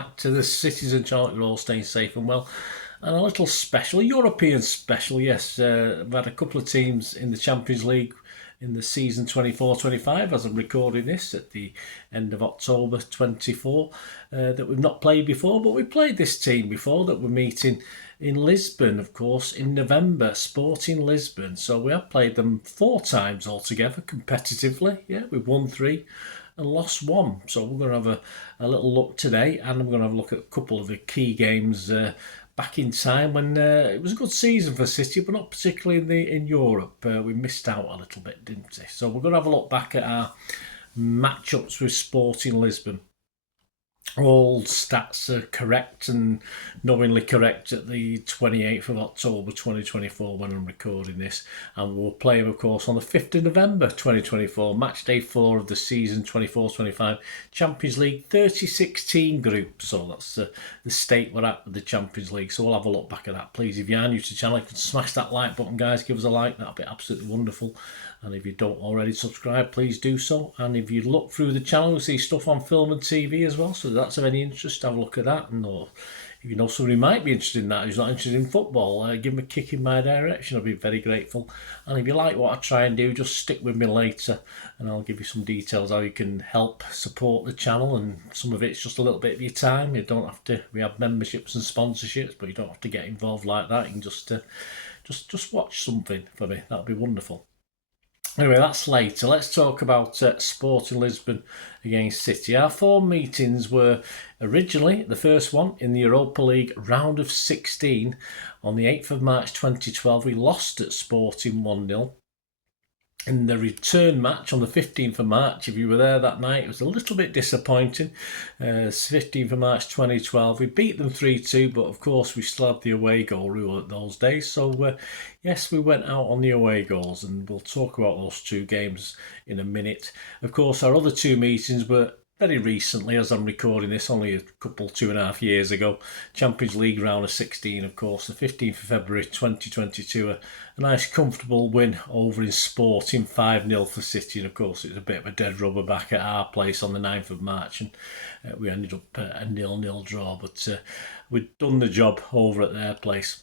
back to the cities and Charlotte. You're all staying safe and well. And a little special, European special, yes. I've had a couple of teams in the Champions League in the season 24-25 as I'm recording this at the end of October 24 that we've not played before, but we played this team before that we're meeting in Lisbon, of course, in November, Sporting Lisbon. So we have played them 4 times altogether competitively. Yeah, we've won 3 and lost 1. So we're going to have a little look today, and I'm going to have a look at a couple of the key games back in time when it was a good season for City, but not particularly in Europe. We missed out a little bit, didn't we? So we're going to have a look back at our matchups with Sporting Lisbon. All stats are correct and knowingly correct at the 28th of October 2024 when I'm recording this, and we'll play of course on the 5th of November 2024, match day 4 of the season 24-25 Champions League 30-16 group. So that's the state we're at with the Champions League. So we'll have a look back at that. Please, if you are new to the channel, you can smash that like button, guys. Give us a like, that'd be absolutely wonderful. And if you don't already subscribe, please do so. And if you look through the channel, you'll see stuff on film and TV as well. So if that's of any interest, have a look at that. And or if you know somebody who might be interested in that, who's not interested in football, give them a kick in my direction. I'll be very grateful. And if you like what I try and do, just stick with me later and I'll give you some details how you can help support the channel. And some of it's just a little bit of your time. You don't have to, we have memberships and sponsorships, but you don't have to get involved like that. You can just watch something for me. That'd be wonderful. Anyway, that's later. Let's talk about Sporting Lisbon against City. Our 4 meetings were originally the first one in the Europa League round of 16 on the 8th of March 2012. We lost at Sporting 1-0. In the return match on the 15th of March, if you were there that night, it was a little bit disappointing. 15th of March 2012, we beat them 3-2, but of course we still had the away goal rule at those days. So yes, we went out on the away goals, and we'll talk about those 2 games in a minute. Of course, our other 2 meetings were very recently, as I'm recording this, only a couple, 2.5 years ago. Champions League round of 16, of course, the 15th of February 2022. A nice comfortable win over in Sporting, 5-0 for City. And of course, it was a bit of a dead rubber back at our place on the 9th of March. And we ended up a 0-0 draw. But we'd done the job over at their place.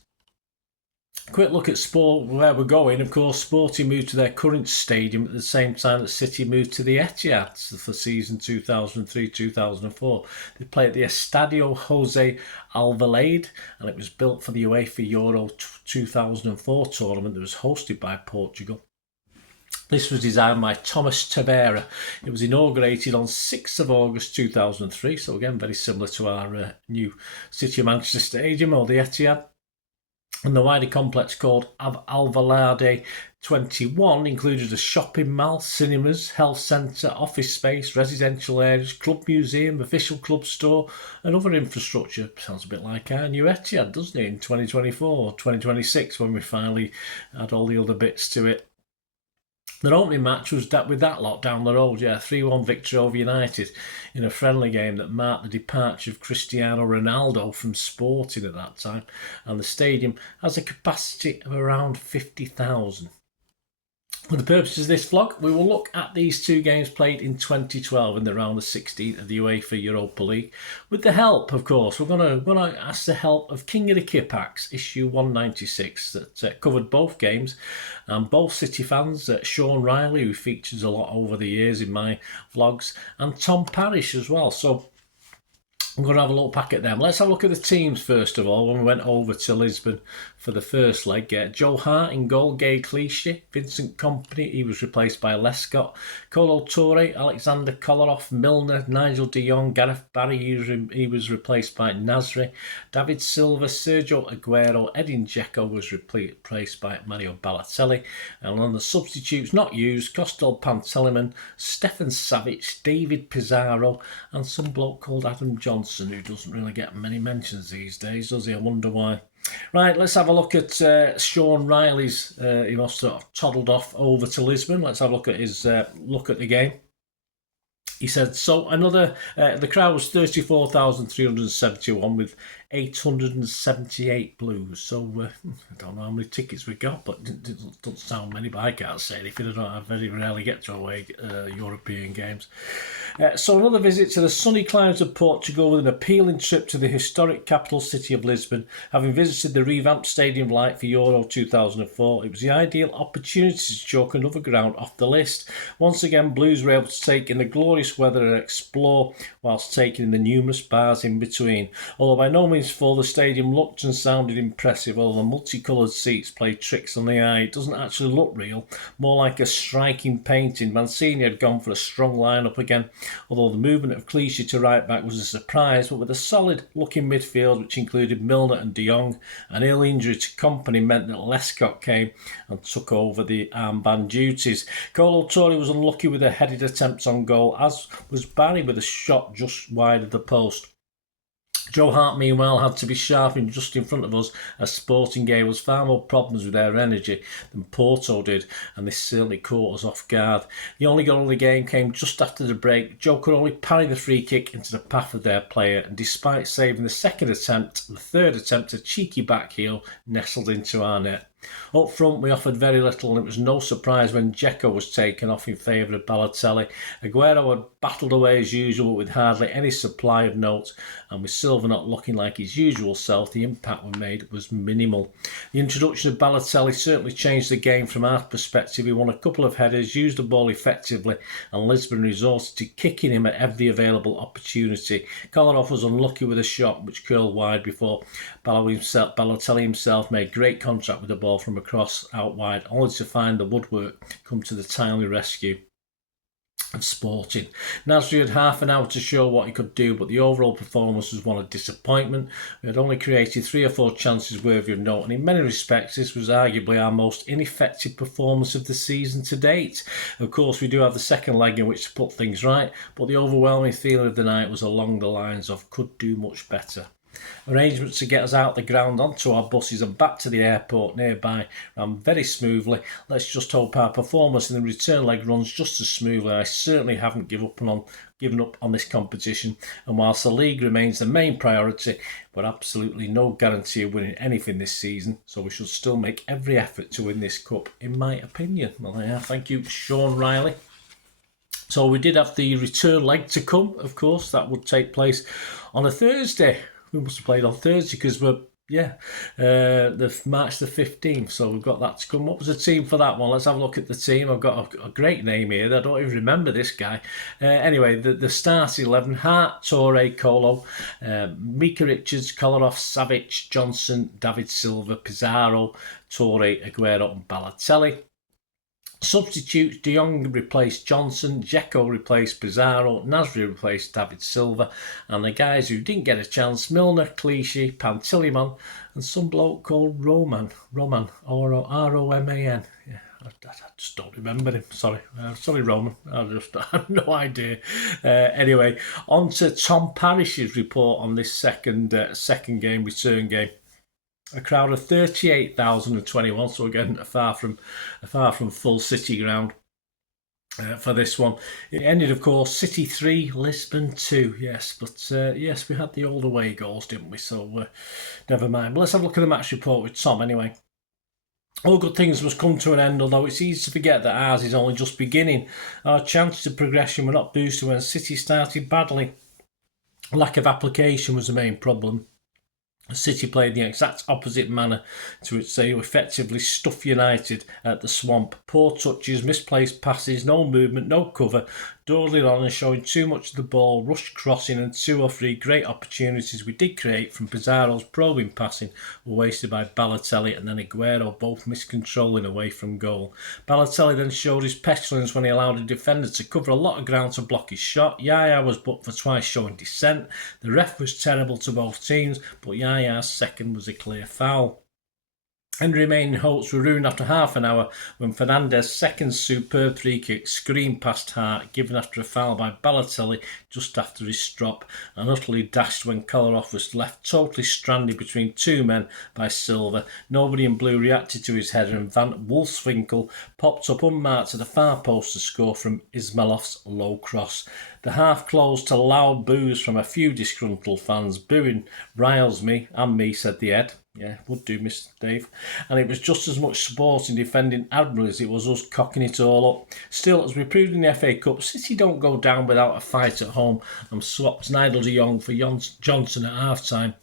Quick look at where we're going. Of course, Sporting moved to their current stadium at the same time that City moved to the Etihad for season 2003-2004. They play at the Estadio José Alvalade, and it was built for the UEFA Euro 2004 tournament that was hosted by Portugal. This was designed by Thomas Tavera. It was inaugurated on 6th of August 2003, so again, very similar to our new City of Manchester Stadium or the Etihad. And the wider complex called Alvalade 21 included a shopping mall, cinemas, health centre, office space, residential areas, club museum, official club store and other infrastructure. Sounds a bit like our new Etihad, doesn't it, in 2024, 2026 when we finally add all the other bits to it. Their opening match was with that lot down the road, 3-1 victory over United in a friendly game that marked the departure of Cristiano Ronaldo from Sporting at that time, and the stadium has a capacity of around 50,000. For the purposes of this vlog, we will look at these 2 games played in 2012 in the round of 16 of the UEFA Europa League. With the help, of course, we're going to ask the help of King of the Kippax, issue 196, that covered both games, and both City fans, Sean Riley, who features a lot over the years in my vlogs, and Tom Parrish as well. So I'm going to have a look back at them. Let's have a look at the teams first of all. When we went over to Lisbon for the first leg, Joe Hart in goal, Gay Clichy, Vincent Kompany, he was replaced by Lescott, Colo Touré, Alexander Kolarov, Milner, Nigel de Jong, Gareth Barry, he was replaced by Nasri, David Silva, Sergio Aguero, Edin Dzeko was replaced by Mario Balotelli, and on the substitutes not used, Kostel Panteliman, Stefan Savic, David Pizarro, and some bloke called Adam Johnson, who doesn't really get many mentions these days, does he? I wonder why. Right, let's have a look at Sean Riley's. He must have toddled off over to Lisbon. Let's have a look at his look at the game. He said, so the crowd was 34,371 with 878 Blues. So I don't know how many tickets we got, but it doesn't sound many, but I can't say anything. I very rarely get to away European games. So another visit to the sunny climes of Portugal with an appealing trip to the historic capital city of Lisbon. Having visited the revamped Stadium Light for Euro 2004, it was the ideal opportunity to chalk another ground off the list. Once again, Blues were able to take in the glorious weather and explore whilst taking in the numerous bars in between. Although by no means full, the stadium looked and sounded impressive. Although the multicoloured seats played tricks on the eye, it doesn't actually look real, more like a striking painting. Mancini had gone for a strong lineup again, although the movement of Clichy to right back was a surprise, but with a solid looking midfield which included Milner and De Jong. An ill injury to Company meant that Lescott came and took over the armband duties. Colo Touré was unlucky with a headed attempt on goal, as was Barry with a shot just wide of the post. Joe Hart, meanwhile, had to be sharp and just in front of us, as Sporting gave us far more problems with their energy than Porto did, and this certainly caught us off guard. The only goal of the game came just after the break. Joe could only parry the free kick into the path of their player, and despite saving the second attempt, the third attempt, a cheeky back heel nestled into our net. Up front, we offered very little, and it was no surprise when Dzeko was taken off in favour of Balotelli. Aguero had battled away as usual with hardly any supply of note, and with Silva not looking like his usual self, the impact we made was minimal. The introduction of Balotelli certainly changed the game from our perspective. He won a couple of headers, used the ball effectively, and Lisbon resorted to kicking him at every available opportunity. Kolarov was unlucky with a shot which curled wide before Balotelli himself made great contact with the ball from across out wide, only to find the woodwork come to the timely rescue of Sporting. Nasri had half an hour to show what he could do, but the overall performance was one of disappointment. We had only created 3 or 4 chances worthy of note, and in many respects this was arguably our most ineffective performance of the season to date. Of course, we do have the second leg in which to put things right, but the overwhelming feeling of the night was along the lines of could do much better. Arrangements to get us out the ground onto our buses and back to the airport nearby ran very smoothly. Let's just hope our performance in the return leg runs just as smoothly. I certainly haven't given up on this competition, and whilst the league remains the main priority, we're absolutely no guarantee of winning anything this season, so we should still make every effort to win this cup, in my opinion. Well, yeah, thank you, Sean Riley. So we did have the return leg to come, of course. That would take place on a Thursday. We must have played on Thursday because we're, the March the 15th. So we've got that to come. What was the team for that one? Let's have a look at the team. I've got a great name here. I don't even remember this guy. Anyway, the start 11: Hart, Touré, Colo, Mika Richards, Kolarov, Savic, Johnson, David Silva, Pizarro, Touré, Aguero and Balotelli. Substitutes: De Jong replaced Johnson, Dzeko replaced Pizarro, Nasri replaced David Silva, and the guys who didn't get a chance: Milner, Clichy, Pantilimon, and some bloke called Roman, R-O-M-A-N. Yeah, I just don't remember him. Sorry, Roman. I just have no idea. Anyway, on to Tom Parrish's report on this second game, return game. A crowd of 38,021, so again, far from full City ground for this one. It ended, of course, City 3, Lisbon 2. Yes, but yes, we had the old away goals, didn't we? So never mind. But let's have a look at the match report with Tom anyway. All good things must come to an end, although it's easy to forget that ours is only just beginning. Our chances of progression were not boosted when City started badly. Lack of application was the main problem. City played the exact opposite manner to which they effectively stuffed United at the Swamp. Poor touches, misplaced passes, no movement, no cover, dawdling on and showing too much of the ball, rushed crossing, and 2 or 3 great opportunities we did create from Pizarro's probing passing were wasted by Balotelli and then Aguero, both miscontrolling away from goal. Balotelli then showed his petulance when he allowed a defender to cover a lot of ground to block his shot. Yaya was booked for twice showing dissent. The ref was terrible to both teams, but Yaya's second was a clear foul. And remaining hopes were ruined after half an hour when Fernandez's second superb free kick screamed past Hart, given after a foul by Balotelli just after his strop, and utterly dashed when Kolarov was left totally stranded between two men by Silva. Nobody in blue reacted to his header, and Van Wolfswinkel popped up unmarked at the far post to score from Ismailov's low cross. The half closed to loud boos from a few disgruntled fans. Booing riles me, and me, said the head. Yeah, would do, Mr. Dave. And it was just as much support in defending admirably as it was us cocking it all up. Still, as we proved in the FA Cup, City don't go down without a fight at home, and swapped Nigel de Jong for Johnson at half-time.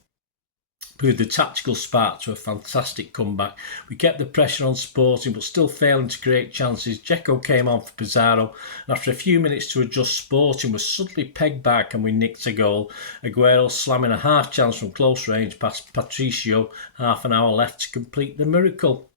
Proved the tactical spark to a fantastic comeback. We kept the pressure on Sporting, but still failing to create chances. Dzeko came on for Pizarro, and after a few minutes to adjust, Sporting was suddenly pegged back and we nicked a goal. Aguero slamming a half chance from close range past Patricio, half an hour left to complete the miracle.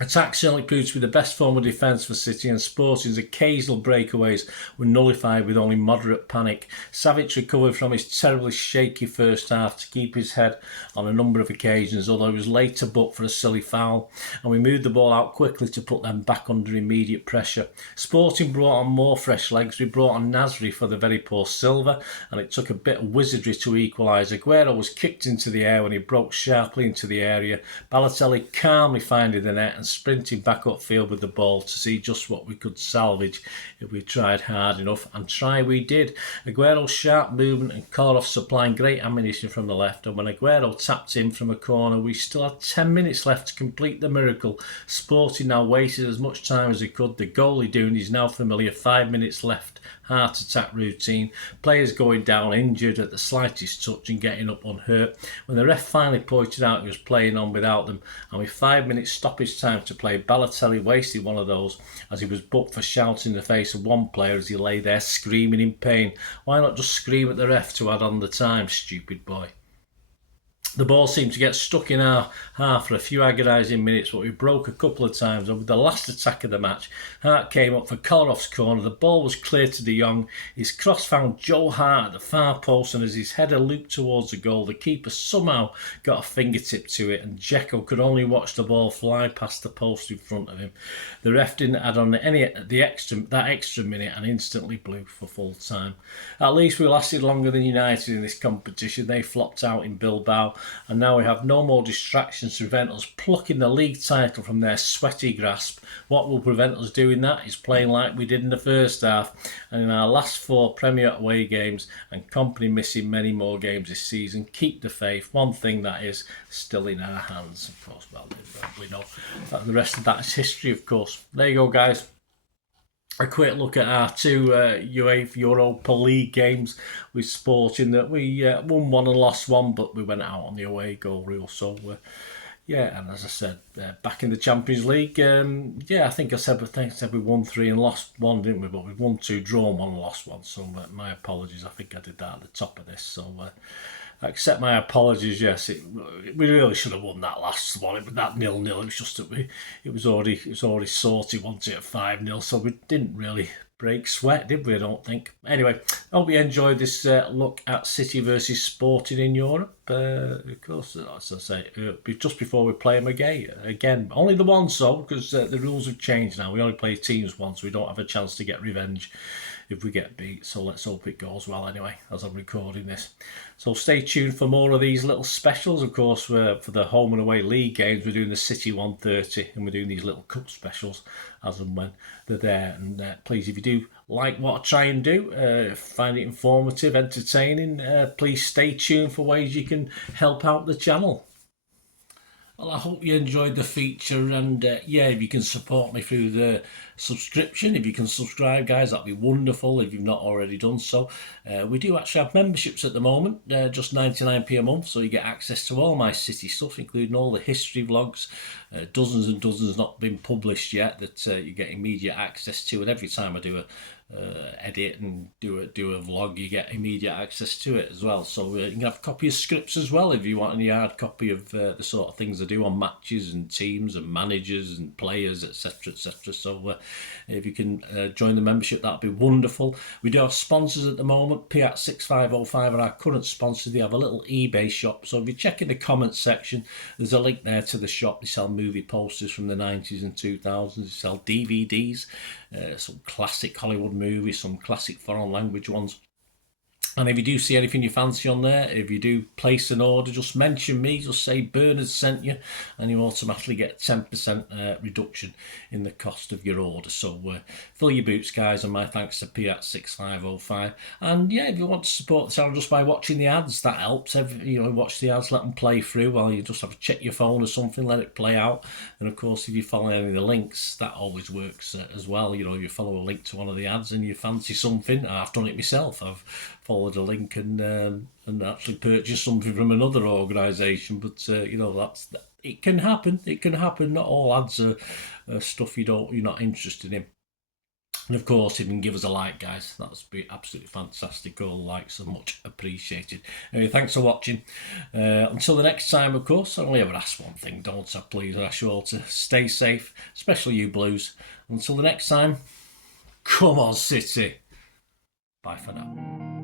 Attack certainly proved to be the best form of defence for City, and Sporting's occasional breakaways were nullified with only moderate panic. Savic recovered from his terribly shaky first half to keep his head on a number of occasions, although he was later booked for a silly foul, and we moved the ball out quickly to put them back under immediate pressure. Sporting brought on more fresh legs. We brought on Nasri for the very poor Silva, and it took a bit of wizardry to equalise. Aguero was kicked into the air when he broke sharply into the area. Balotelli calmly finding the net and sprinting back upfield with the ball to see just what we could salvage if we tried hard enough, and try we did. Aguero's sharp movement and Kolarov supplying great ammunition from the left, and when Aguero tapped in from a corner, we still had 10 minutes left to complete the miracle. Sporting now wasted as much time as they could. The goalie doing his now familiar 5 minutes left heart attack routine, players going down injured at the slightest touch and getting up unhurt. When the ref finally pointed out he was playing on without them, and with 5 minutes stoppage time to play, Balotelli wasted one of those as he was booked for shouting in the face of one player as he lay there screaming in pain. Why not just scream at the ref to add on the time, stupid boy? The ball seemed to get stuck in our half for a few agonising minutes, but we broke a couple of times, and with the last attack of the match, Hart came up for Kolarov's corner. The ball was clear to de Jong. His cross found Joe Hart at the far post, and as his header looped towards the goal, the keeper somehow got a fingertip to it, and Dzeko could only watch the ball fly past the post in front of him. The ref didn't add on that extra minute and instantly blew for full time. At least we lasted longer than United in this competition. They flopped out in Bilbao, and now we have no more distractions to prevent us plucking the league title from their sweaty grasp. What will prevent us doing that is playing like we did in the first half and in our last 4 Premier away games, and Company missing many more games this season. Keep the faith. One thing that is still in our hands. Of course, well, we know that the rest of that is history, of course. There you go, guys. A quick look at our 2 UEFA Europa League games with Sporting, that we won one and lost one, but we went out on the away goal rule. So, yeah, and as I said, back in the Champions League, I think I said we won 3 and lost 1, didn't we? But we've won 2, drawn 1 and lost 1. So my apologies. I think I did that at the top of this. So I accept my apologies. Yes, we really should have won that last one. It was that 0-0. It was just that it was already sorted, wasn't it, at 5-0. So we didn't really break sweat, did we? I don't think. Anyway, I hope you enjoyed this look at City versus Sporting in Europe. Of course, as I say, just before we play them again. Only the once, though, because the rules have changed now. We only play teams once. We don't have a chance to get revenge if we get beat. So let's hope it goes well anyway, as I'm recording this. So stay tuned for more of these little specials. Of course, for the home and away league games, we're doing the CITY130, and we're doing these little cup specials as and when they're there. And please, if you do like what I try and do, find it informative, entertaining, please stay tuned for ways you can help out the channel. Well, I hope you enjoyed the feature, and if you can support me through the subscription, if you can subscribe, guys, that'd be wonderful if you've not already done so. We do actually have memberships at the moment, just 99p a month, so you get access to all my City stuff, including all the history vlogs, dozens and dozens not been published yet that you get immediate access to, and every time I do a edit and do a vlog, you get immediate access to it as well. So you can have a copy of scripts as well if you want any hard copy of the sort of things I do on matches and teams and managers and players, etc, etc. So if you can join the membership, that'd be wonderful. We do have sponsors at the moment. Piat6505 are our current sponsor. They have a little eBay shop, so if you check in the comments section, there's a link there to the shop. They sell movie posters from the 90s and 2000s. They sell DVDs, some classic Hollywood movies, some classic foreign language ones. And if you do see anything you fancy on there, if you do place an order, just mention me, just say Bernard sent you, and you automatically get 10% reduction in the cost of your order. So fill your boots, guys, and my thanks to Piat6505. And yeah, if you want to support the channel just by watching the ads, that helps. Watch the ads, let them play through while you just have to check your phone or something, let it play out. And of course, if you follow any of the links, that always works as well. If you follow a link to one of the ads and you fancy something, I've done it myself. I've followed a link and actually purchase something from another organisation. But it can happen. It can happen. Not all ads are stuff you're not interested in. And of course, if you can give us a like, guys, that would be absolutely fantastic. All likes are much appreciated. Anyway, thanks for watching. Until the next time, of course, I only ever ask one thing, don't I? Please, I ask you all to stay safe, especially you Blues. Until the next time, come on, City. Bye for now.